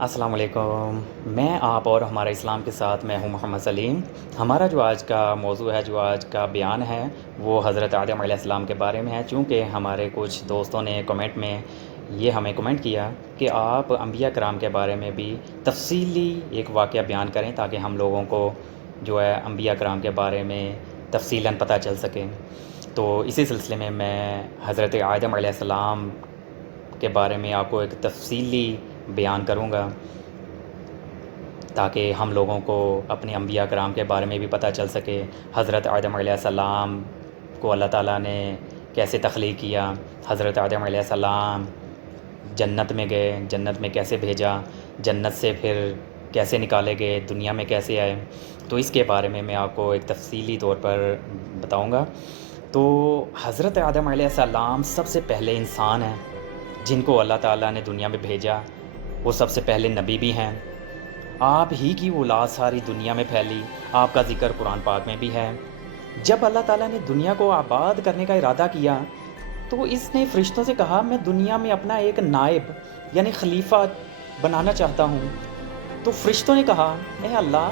السلام علیکم۔ میں آپ اور ہمارے اسلام کے ساتھ میں ہوں محمد سلیم۔ ہمارا جو آج کا موضوع ہے، جو آج کا بیان ہے، وہ حضرت آدم علیہ السلام کے بارے میں ہے۔ چونکہ ہمارے کچھ دوستوں نے کمنٹ میں یہ ہمیں کمنٹ کیا کہ آپ انبیاء کرام کے بارے میں بھی تفصیلی ایک واقعہ بیان کریں تاکہ ہم لوگوں کو جو ہے انبیاء کرام کے بارے میں تفصیلاً پتہ چل سکے۔ تو اسی سلسلے میں حضرت آدم علیہ السلام کے بارے میں آپ کو ایک تفصیلی بیان کروں گا تاکہ ہم لوگوں کو اپنے انبیاء کرام کے بارے میں بھی پتہ چل سکے۔ حضرت آدم علیہ السلام کو اللہ تعالیٰ نے کیسے تخلیق کیا، حضرت آدم علیہ السلام جنت میں گئے، جنت میں کیسے بھیجا، جنت سے پھر کیسے نکالے گئے، دنیا میں کیسے آئے، تو اس کے بارے میں آپ کو ایک تفصیلی طور پر بتاؤں گا۔ تو حضرت آدم علیہ السلام سب سے پہلے انسان ہیں جن کو اللہ تعالیٰ نے دنیا میں بھیجا۔ وہ سب سے پہلے نبی بھی ہیں۔ آپ ہی کی اولاد ساری دنیا میں پھیلی، آپ کا ذکر قرآن پاک میں بھی ہے۔ جب اللہ تعالیٰ نے دنیا کو آباد کرنے کا ارادہ کیا تو اس نے فرشتوں سے کہا میں دنیا میں اپنا ایک نائب یعنی خلیفہ بنانا چاہتا ہوں۔ تو فرشتوں نے کہا اے اللہ،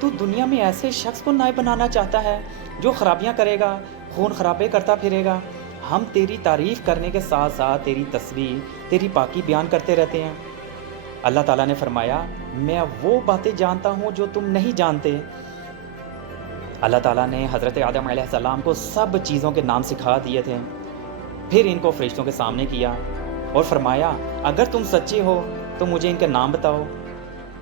تو دنیا میں ایسے شخص کو نائب بنانا چاہتا ہے جو خرابیاں کرے گا، خون خرابے کرتا پھرے گا؟ ہم تیری تعریف کرنے کے ساتھ ساتھ تیری تسبیح، تیری پاکی بیان کرتے رہتے ہیں۔ اللہ تعالیٰ نے فرمایا میں وہ باتیں جانتا ہوں جو تم نہیں جانتے۔ اللہ تعالیٰ نے حضرت آدم علیہ السلام کو سب چیزوں کے نام سکھا دیے تھے۔ پھر ان کو فرشتوں کے سامنے کیا اور فرمایا اگر تم سچے ہو تو مجھے ان کے نام بتاؤ۔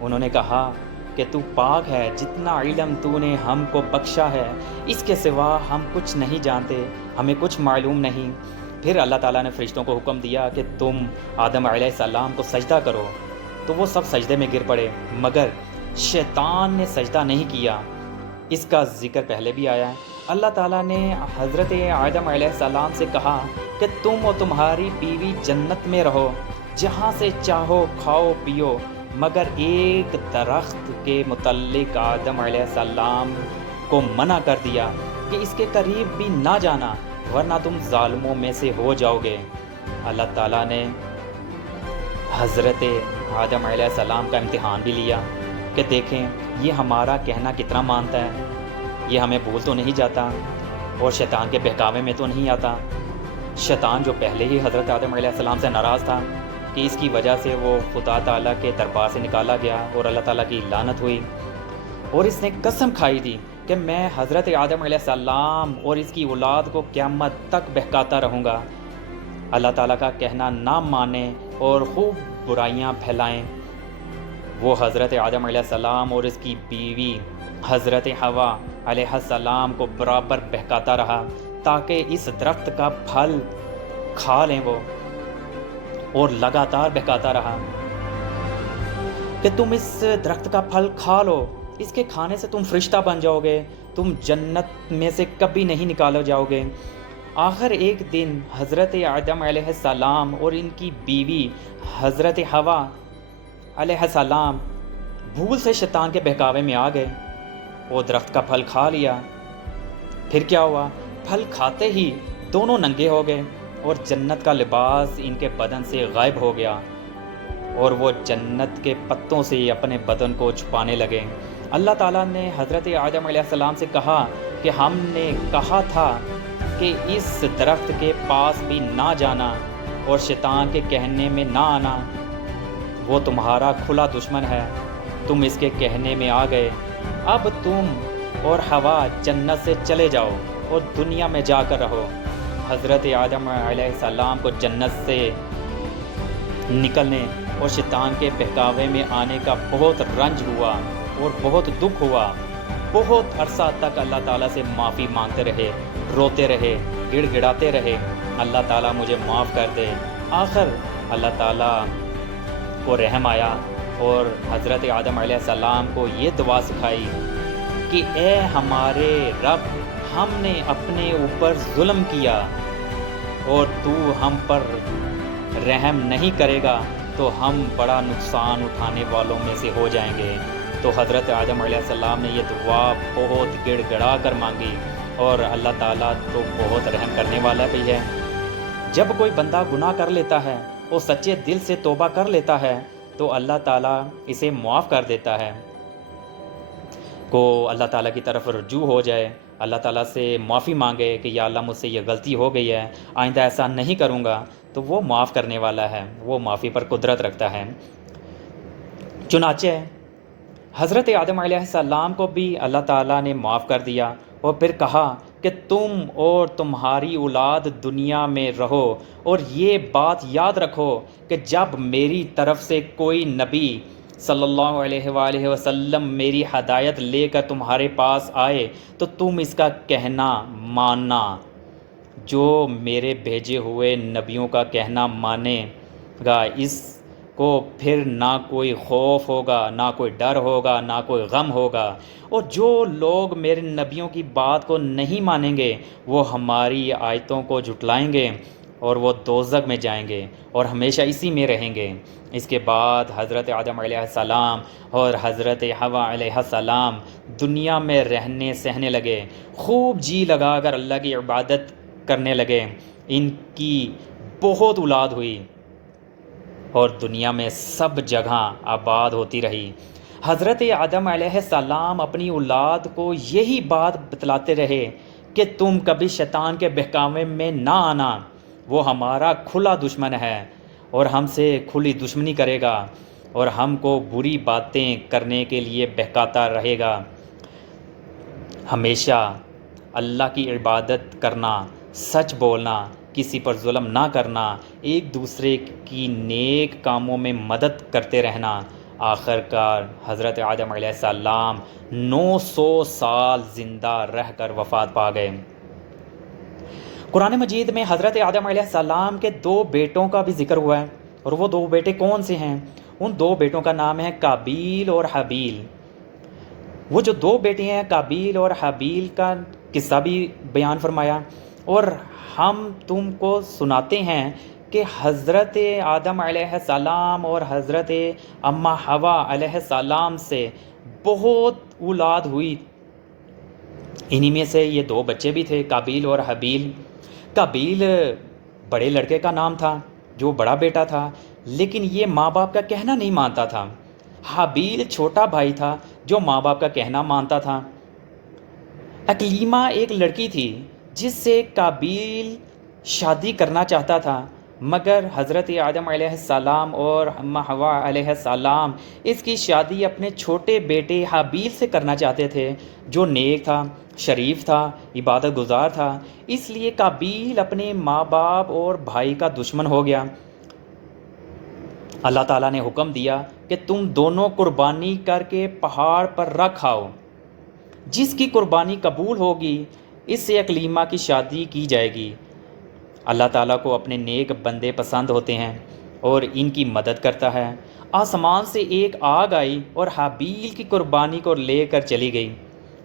انہوں نے کہا کہ تو پاک ہے، جتنا علم تو نے ہم کو بخشا ہے اس کے سوا ہم کچھ نہیں جانتے، ہمیں کچھ معلوم نہیں۔ پھر اللہ تعالیٰ نے فرشتوں کو حکم دیا کہ تم آدم علیہ السلام کو سجدہ کرو، تو وہ سب سجدے میں گر پڑے، مگر شیطان نے سجدہ نہیں کیا۔ اس کا ذکر پہلے بھی آیا ہے۔ اللہ تعالیٰ نے حضرت آدم علیہ السلام سے کہا کہ تم اور تمہاری بیوی جنت میں رہو، جہاں سے چاہو کھاؤ پیو، مگر ایک درخت کے متعلق آدم علیہ السلام کو منع کر دیا کہ اس کے قریب بھی نہ جانا ورنہ تم ظالموں میں سے ہو جاؤ گے۔ اللہ تعالیٰ نے حضرت آدم علیہ السلام کا امتحان بھی لیا کہ دیکھیں یہ ہمارا کہنا کتنا مانتا ہے، یہ ہمیں بھول تو نہیں جاتا اور شیطان کے بہکاوے میں تو نہیں آتا۔ شیطان جو پہلے ہی حضرت آدم علیہ السلام سے ناراض تھا کہ اس کی وجہ سے وہ خدا تعالیٰ کے دربار سے نکالا گیا اور اللہ تعالیٰ کی لعنت ہوئی، اور اس نے قسم کھائی تھی کہ میں حضرت آدم علیہ السلام اور اس کی اولاد کو قیامت تک بہکاتا رہوں گا۔ اللہ تعالیٰ کا کہنا نہ مانیں اور خوب برائیاں پھیلائیں۔ وہ حضرت آدم علیہ السلام اور اس کی بیوی حضرت حوا علیہ السلام کو برابر بہکاتا رہا تاکہ اس درخت کا پھل کھا لیں وہ، اور لگاتار بہکاتا رہا کہ تم اس درخت کا پھل کھا لو، اس کے کھانے سے تم فرشتہ بن جاؤ گے، تم جنت میں سے کبھی نہیں نکالے جاؤ گے۔ آخر ایک دن حضرت آدم علیہ السلام اور ان کی بیوی حضرت حوا علیہ السلام بھول سے شیطان کے بہکاوے میں آ گئے، وہ درخت کا پھل کھا لیا۔ پھر کیا ہوا؟ پھل کھاتے ہی دونوں ننگے ہو گئے اور جنت کا لباس ان کے بدن سے غائب ہو گیا، اور وہ جنت کے پتوں سے اپنے بدن کو چھپانے لگے۔ اللہ تعالیٰ نے حضرت آدم علیہ السلام سے کہا کہ ہم نے کہا تھا کہ اس درخت کے پاس بھی نہ جانا اور شیطان کے کہنے میں نہ آنا، وہ تمہارا کھلا دشمن ہے، تم اس کے کہنے میں آ گئے، اب تم اور حوا جنت سے چلے جاؤ اور دنیا میں جا کر رہو۔ حضرت آدم علیہ السلام کو جنت سے نکلنے اور شیطان کے بہکاوے میں آنے کا بہت رنج ہوا اور بہت دکھ ہوا۔ بہت عرصہ تک اللہ تعالیٰ سے معافی مانگتے رہے، روتے رہے، گڑ گڑاتے رہے، اللہ تعالیٰ مجھے معاف کر دے۔ آخر اللہ تعالیٰ کو رحم آیا اور حضرت آدم علیہ السلام کو یہ دعا سکھائی کہ اے ہمارے رب، ہم نے اپنے اوپر ظلم کیا اور تو ہم پر رحم نہیں کرے گا تو ہم بڑا نقصان اٹھانے والوں میں سے ہو جائیں گے۔ تو حضرت آدم علیہ السلام نے یہ دعا بہت گڑ گڑا کر مانگی، اور اللہ تعالیٰ تو بہت رحم کرنے والا بھی ہے۔ جب کوئی بندہ گناہ کر لیتا ہے اور سچے دل سے توبہ کر لیتا ہے تو اللہ تعالیٰ اسے معاف کر دیتا ہے، کو اللہ تعالیٰ کی طرف رجوع ہو جائے، اللہ تعالیٰ سے معافی مانگے کہ یا اللہ مجھ سے یہ غلطی ہو گئی ہے، آئندہ ایسا نہیں کروں گا، تو وہ معاف کرنے والا ہے، وہ معافی پر قدرت رکھتا ہے۔ چنانچہ حضرت آدم علیہ السلام کو بھی اللہ تعالیٰ نے معاف کر دیا اور پھر کہا کہ تم اور تمہاری اولاد دنیا میں رہو، اور یہ بات یاد رکھو کہ جب میری طرف سے کوئی نبی صلی اللہ علیہ وآلہ وسلم میری ہدایت لے کر تمہارے پاس آئے تو تم اس کا کہنا ماننا، جو میرے بھیجے ہوئے نبیوں کا کہنا مانے گا اس کو پھر نہ کوئی خوف ہوگا، نہ کوئی ڈر ہوگا، نہ کوئی غم ہوگا، اور جو لوگ میرے نبیوں کی بات کو نہیں مانیں گے وہ ہماری آیتوں کو جھٹلائیں گے اور وہ دوزخ میں جائیں گے اور ہمیشہ اسی میں رہیں گے۔ اس کے بعد حضرت آدم علیہ السلام اور حضرت حوا علیہ السلام دنیا میں رہنے سہنے لگے، خوب جی لگا کر اللہ کی عبادت کرنے لگے۔ ان کی بہت اولاد ہوئی اور دنیا میں سب جگہ آباد ہوتی رہی۔ حضرت آدم علیہ السلام اپنی اولاد کو یہی بات بتلاتے رہے کہ تم کبھی شیطان کے بہکاوے میں نہ آنا، وہ ہمارا کھلا دشمن ہے اور ہم سے کھلی دشمنی کرے گا اور ہم کو بری باتیں کرنے کے لیے بہکاتا رہے گا۔ ہمیشہ اللہ کی عبادت کرنا، سچ بولنا، کسی پر ظلم نہ کرنا، ایک دوسرے کی نیک کاموں میں مدد کرتے رہنا۔ آخر کار حضرت آدم علیہ السلام 900 سال زندہ رہ کر وفات پا گئے۔ قرآن مجید میں حضرت آدم علیہ السلام کے 2 بیٹوں کا بھی ذکر ہوا ہے، اور وہ 2 بیٹے کون سے ہیں؟ ان 2 بیٹوں کا نام ہے قابیل اور حابیل۔ وہ جو 2 بیٹے ہیں قابیل اور حابیل کا قصہ بھی بیان فرمایا، اور ہم تم کو سناتے ہیں کہ حضرت آدم علیہ السلام اور حضرت اماں حوا علیہ السلام سے بہت اولاد ہوئی۔ انہی میں سے یہ 2 بچے بھی تھے، قابیل اور حابیل۔ قابیل بڑے لڑکے کا نام تھا جو بڑا بیٹا تھا، لیکن یہ ماں باپ کا کہنا نہیں مانتا تھا۔ حابیل چھوٹا بھائی تھا جو ماں باپ کا کہنا مانتا تھا۔ اکلیمہ ایک لڑکی تھی جس سے قابیل شادی کرنا چاہتا تھا، مگر حضرت آدم علیہ السلام اور اماں حوا علیہ السلام اس کی شادی اپنے چھوٹے بیٹے حابیل سے کرنا چاہتے تھے، جو نیک تھا، شریف تھا، عبادت گزار تھا۔ اس لیے قابیل اپنے ماں باپ اور بھائی کا دشمن ہو گیا۔ اللہ تعالیٰ نے حکم دیا کہ تم دونوں قربانی کر کے پہاڑ پر رکھ آؤ، جس کی قربانی قبول ہوگی اس سے اکلیمہ کی شادی کی جائے گی۔ اللہ تعالیٰ کو اپنے نیک بندے پسند ہوتے ہیں اور ان کی مدد کرتا ہے۔ آسمان سے ایک آگ آئی اور حابیل کی قربانی کو لے کر چلی گئی،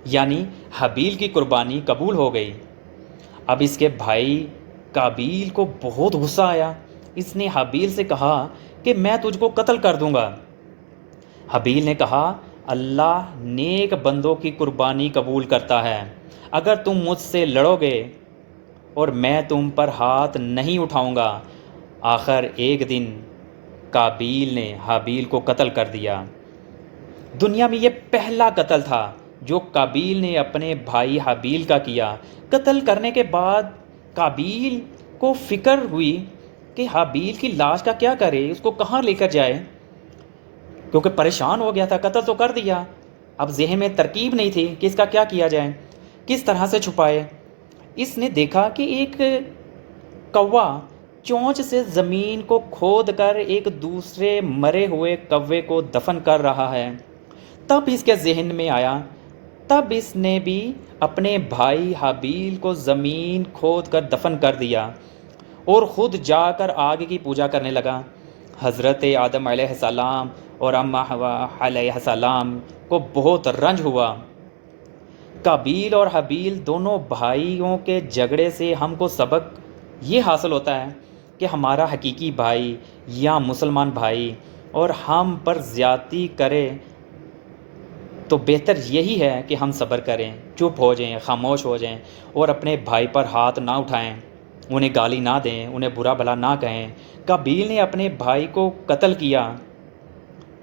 یعنی حابیل کی قربانی قبول ہو گئی۔ اب اس کے بھائی قابیل کو بہت غصہ آیا۔ اس نے حابیل سے کہا کہ میں تجھ کو قتل کر دوں گا۔ حابیل نے کہا اللہ نیک بندوں کی قربانی قبول کرتا ہے، اگر تم مجھ سے لڑو گے اور میں تم پر ہاتھ نہیں اٹھاؤں گا۔ آخر ایک دن قابیل نے حابیل کو قتل کر دیا۔ دنیا میں یہ پہلا قتل تھا جو قابیل نے اپنے بھائی حابیل کا کیا۔ قتل کرنے کے بعد قابیل کو فکر ہوئی کہ حابیل کی لاش کا کیا کرے، اس کو کہاں لے کر جائے، کیونکہ پریشان ہو گیا تھا، قتل تو کر دیا، اب ذہن میں ترکیب نہیں تھی کہ اس کا کیا کیا جائے، کس طرح سے چھپائے۔ اس نے دیکھا کہ ایک کوا چونچ سے زمین کو کھود کر ایک دوسرے مرے ہوئے کوے کو دفن کر رہا ہے۔ تب اس کے ذہن میں آیا، تب اس نے بھی اپنے بھائی حابیل کو زمین کھود کر دفن کر دیا اور خود جا کر آگ کی پوجا کرنے لگا۔ حضرت آدم علیہ السلام اور اماں حوا علیہ السلام کو بہت رنج ہوا۔ قابیل اور حابیل دونوں بھائیوں کے جھگڑے سے ہم کو سبق یہ حاصل ہوتا ہے کہ ہمارا حقیقی بھائی یا مسلمان بھائی اور ہم پر زیادتی کرے تو بہتر یہی ہے کہ ہم صبر کریں، چپ ہو جائیں، خاموش ہو جائیں اور اپنے بھائی پر ہاتھ نہ اٹھائیں، انہیں گالی نہ دیں، انہیں برا بھلا نہ کہیں۔ قابیل نے اپنے بھائی کو قتل کیا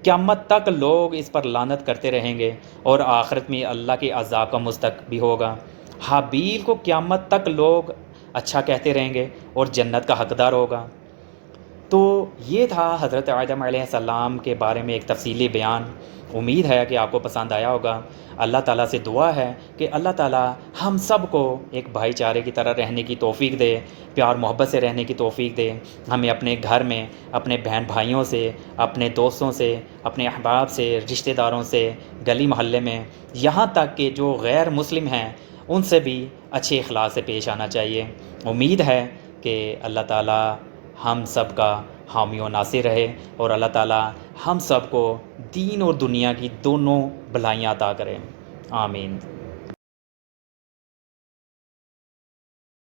قیامت تک لوگ اس پر لعنت کرتے رہیں گے اور آخرت میں اللہ کے عذاب کا مستحق بھی ہوگا۔ حابیل کو قیامت تک لوگ اچھا کہتے رہیں گے اور جنت کا حقدار ہوگا۔ تو یہ تھا حضرت آدم علیہ السلام کے بارے میں ایک تفصیلی بیان۔ امید ہے کہ آپ کو پسند آیا ہوگا۔ اللہ تعالیٰ سے دعا ہے کہ اللہ تعالیٰ ہم سب کو ایک بھائی چارے کی طرح رہنے کی توفیق دے، پیار محبت سے رہنے کی توفیق دے۔ ہمیں اپنے گھر میں اپنے بہن بھائیوں سے، اپنے دوستوں سے، اپنے احباب سے، رشتہ داروں سے، گلی محلے میں، یہاں تک کہ جو غیر مسلم ہیں ان سے بھی اچھے اخلاق سے پیش آنا چاہیے۔ امید ہے کہ اللہ تعالیٰ ہم سب کا حامی و ناصر رہے اور اللہ تعالیٰ ہم سب کو دین اور دنیا کی دونوں بھلائیاں عطا کرے۔ آمین۔